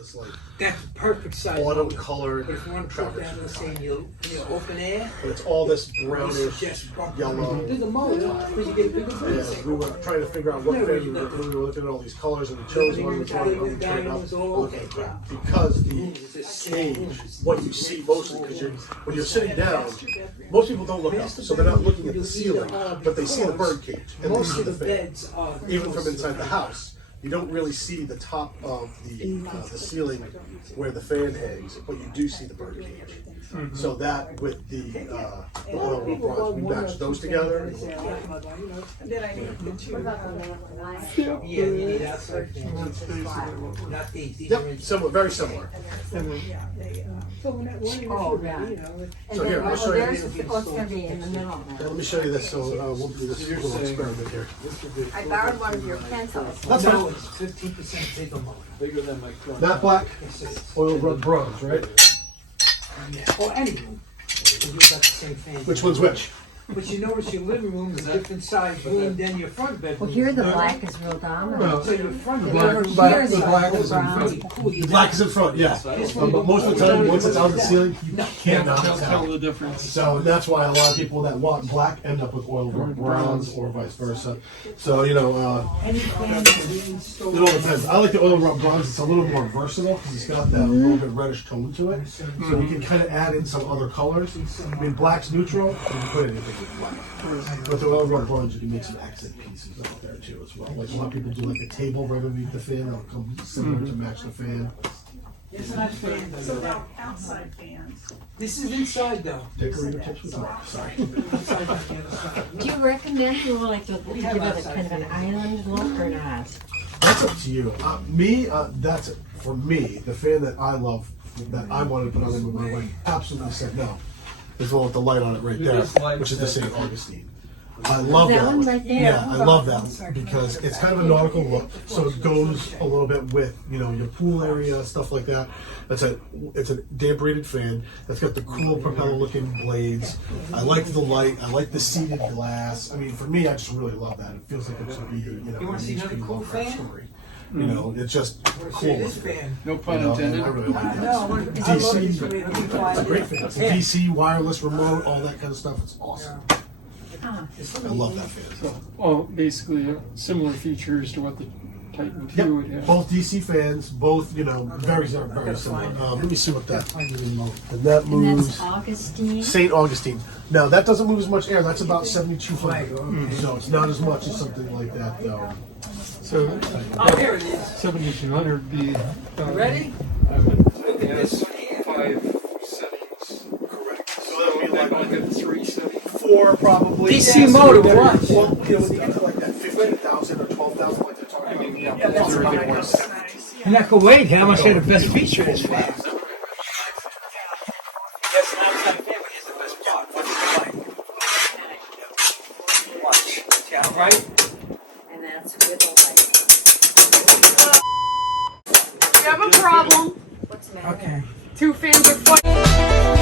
this like that's perfect size. autumn colored. But if you want to put that, let's say in your open air, but it's all this brownish, yellow. do the mold because you get a bigger bird. Yeah, we were trying to figure out what fan we were doing. We were looking at all these colors, and we chose one. We tried it, we turned up, because the cage, what you see mostly, because when you're sitting down, most people don't look up, so they're not looking at the ceiling, but they see the bird cage and they see the fan. Even from inside the house, you don't really see the top of the ceiling where the fan hangs, but you do see the bird cage. So that with the oil and bronze, we matched those together. Yep, similar, very similar. Oh, yeah. So here, I'll show you. It's gonna be in the middle. Let me show you this. So we'll do this little experiment here. I borrowed one of your pencils. That's No, fine. it's 15% bigger mold. Bigger than my current. Matte black, oil rub bronze, right? Yeah. Or any room. You got the same fan. Which one's which? But you notice your living room is a different size room than your front bedroom. Well, here the black is real dominant. Well, So your front the bedroom. black Here's is in front. The The black is in front, yeah. But most of the time, once it's on the ceiling, you cannot Tell tell. the difference. So that's why a lot of people that want black end up with oil rub bronze or vice versa. So, Any fan that we install. it all depends. I like the oil rub bronze. It's a little more versatile because it's got that little bit reddish tone to it. So you can kind of add in some other colors. I mean, black's neutral. You can put anything with black. With the oil rub bronze, you can make some accent pieces out there too as well. Like a lot of people do like a table right underneath the fan. That'll come similar to match the fan. It's a nice fan. So they're outside fans. This is inside though. Decorator tips with sorry. Inside on the other side. Do you recommend you like to give it a kind of an island look or not? That's up to you. That's for me. The fan that I love, that I wanted to put on it with my wife, absolutely said no. There's one with the light on it right there, which is the St. Augustine. I love That that one right there? Yeah, I love that one because it's kind of a nautical look, so it goes a little bit with your pool area, stuff like that. It's a damp rated fan that's got the cool propeller looking blades. I like the light. I like the seated glass. I mean, for me, I just really love that. It feels like it should be You want to see another cool fan? story. It's just cool. This fan. No pun intended. I really like that. No, DC, it's a great fan. It's a DC, wireless, remote, all that kind of stuff. It's awesome. Huh. I love that fan. Well, basically similar features to what the Titan 2 would Yep. have. Both DC fans, both very similar. Let me see what that. And that And moves. that's Augustine. St. Augustine. Now that doesn't move as much air. That's about 7,200. So it's not as much as something like that, though. So Oh, here it is. 7,200 would be. You ready? I would guess 5 settings. Correct. So that'll be Like like a 3 setting. 4 probably. DC motor, watch. Well, when you get to like that 15,000 or 12,000, like they're talking about. Yeah, that's everything fine. works. That's nice. Yeah. And I could wait. How much had the best feature is fan? Yes, an outside fan, but here's the best part. What's it like? Watch. Yeah, right? And that's with the light. We have a problem. What's the matter? Okay. Two fans are fighting.